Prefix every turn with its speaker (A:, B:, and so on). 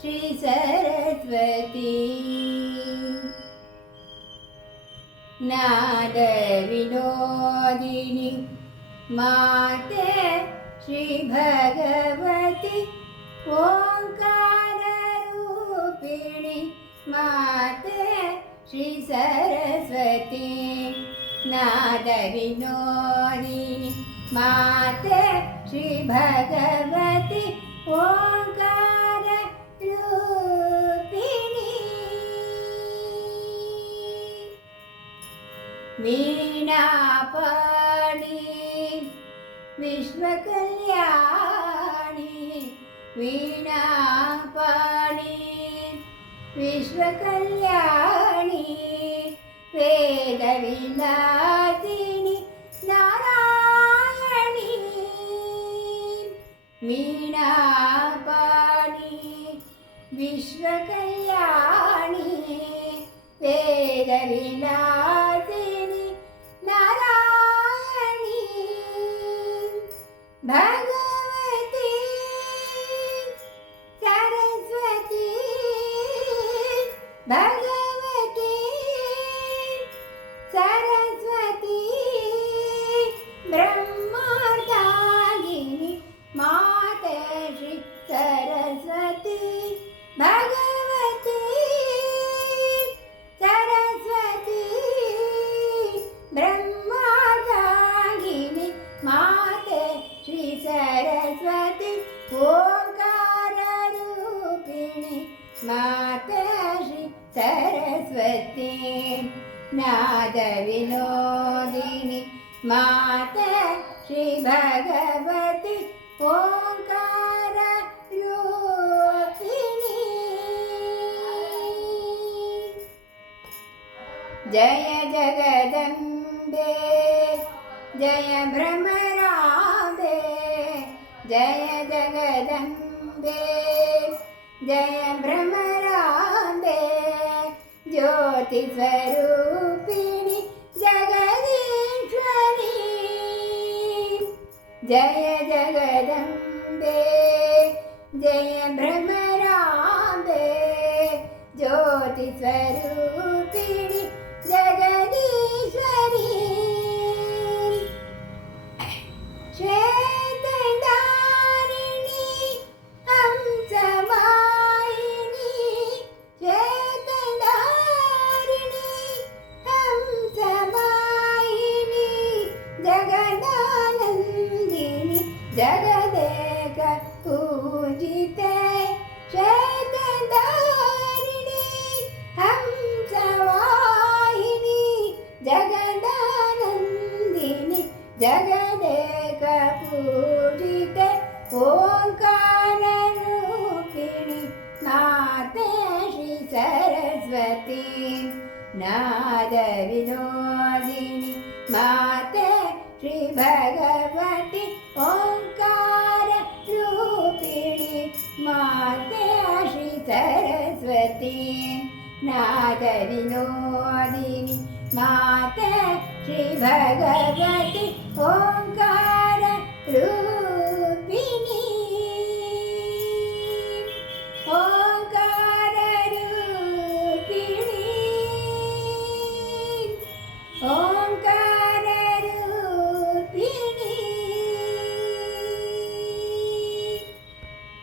A: श्री सरस्वती नादविनोदिनि माते श्रीभगवति ओङ्काररूपिणि माते श्रीसरस्वती। नादविनोदिनि माते श्रीभगवति ओङ्काररूपिणि वीणापाणि विश्वकल्याणि वीणापाणि विश्वकल्याणि वेदविलासिनि नारायणी वीणापाणि विश्वकल्याणि वेदविलासिनि Bye! सरस्वती नादविनोदिनि माता श्री भगवति जय जगदम्बे जय भ्रमराम्बे जय जगदम्बे जय भ्रमराम्बे ज्योतिस्वरूपिणि जगदीश्वरी। जय जगदम्बे जय भ्रमराम्बे ज्योतिस्वरूपिणि जगदेक पूजिते श्वेतदारिणि हंसवाहिनी जगदानन्दिनि जगदेक पूजिते ओङ्काररूपिणि माते श्री सरस्वती नादविनोदिनि माते श्री भगवति नादविनोदिनि माते श्री भगवति ओङ्काररूपिणि